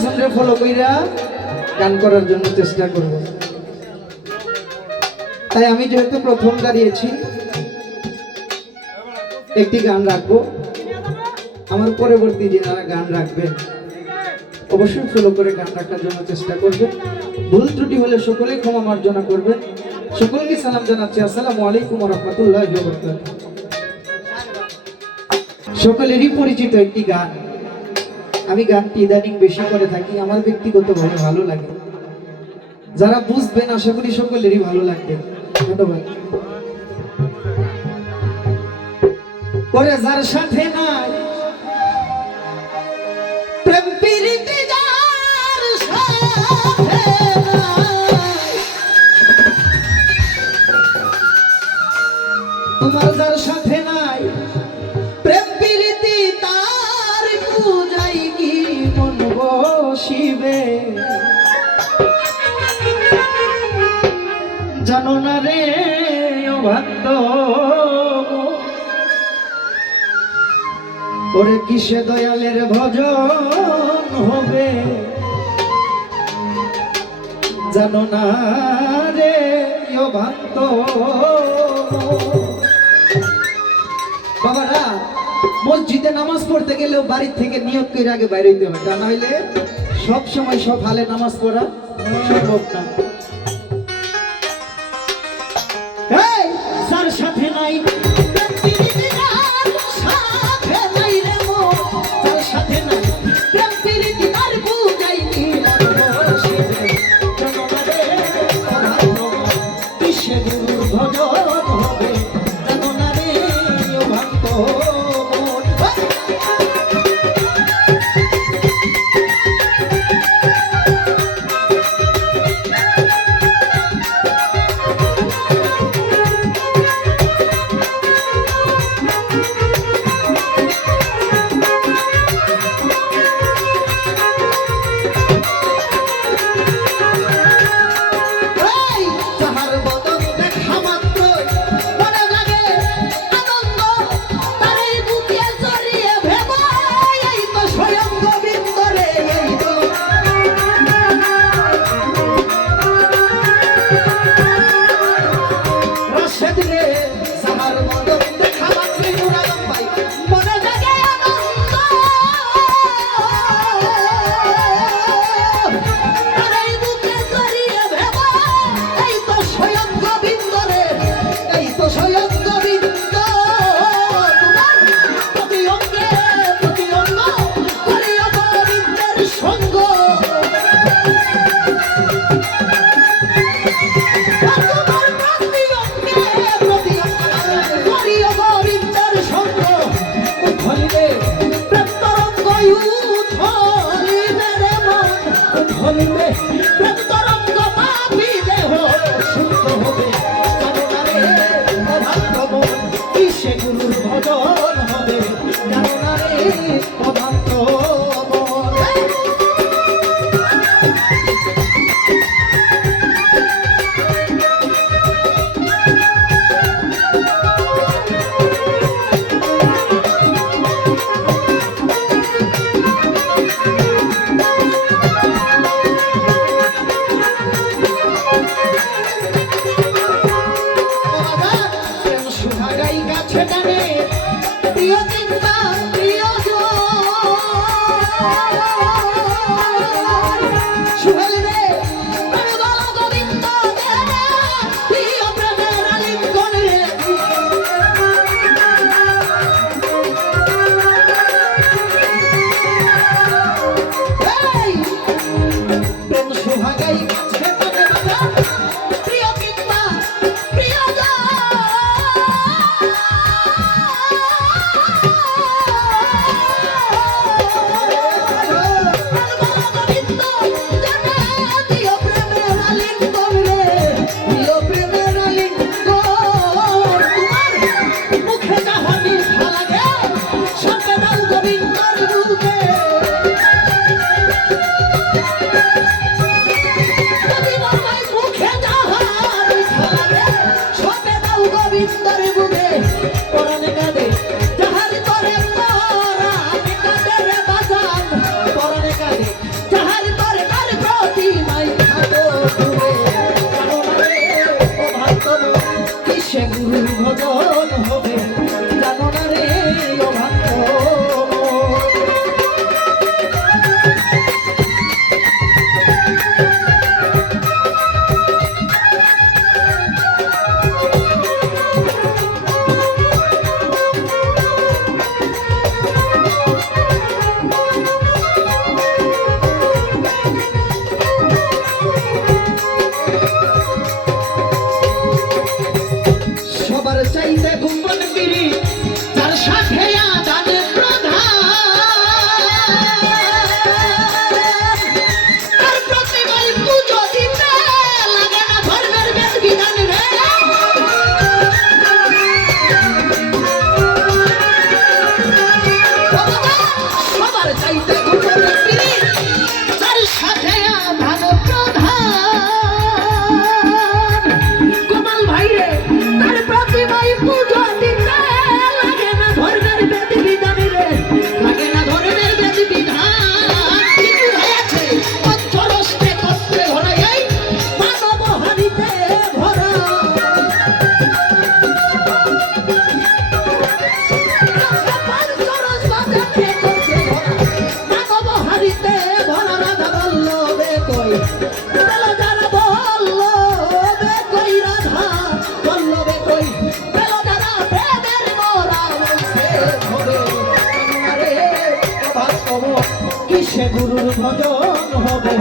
একজন ফলো কইরা গান করার জন্য চেষ্টা করব। তাই আমি যেহেতু প্রথম দাঁড়িয়েছি একটি গান রাখব। আমার পরবর্তী যারা গান রাখবেন অবশ্যই ফলো করে গান রাখার জন্য চেষ্টা করবেন ভুল ত্রুটি হলে সকলেই ক্ষমা মার্জনা করবেন সকলকে সালাম জানাচ্ছি। আসসালামু আলাইকুম রহমতুল্লাহ সকলেরই পরিচিত একটি গান। আমি গানটি ইদানিং বেশি করে থাকি, আমার ব্যক্তিগতভাবে ভালো লাগে। যারা বুঝবেন, আশা করি সকলেরই ভালো লাগবে। ধন্যবাদ। ওরে যার সাথে নাই জানো না রে, ও ভান্ত ওরে কিসে দয়ালের ভজন হবে? জানো না রে, ও ভান্ত বাবারা, মসজিদে নামাজ পড়তে গেলেও বাড়ির থেকে নিয়োগ করে আগে বাইরে হইতে হবে, তা নাহলে সব সময় সব হালে নামাজ পড়া সম্ভব না। উদ্ধরিবে কিসে গুরুর ভজন হবে?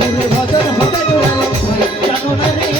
গুরু ভজন হতে জানো না রে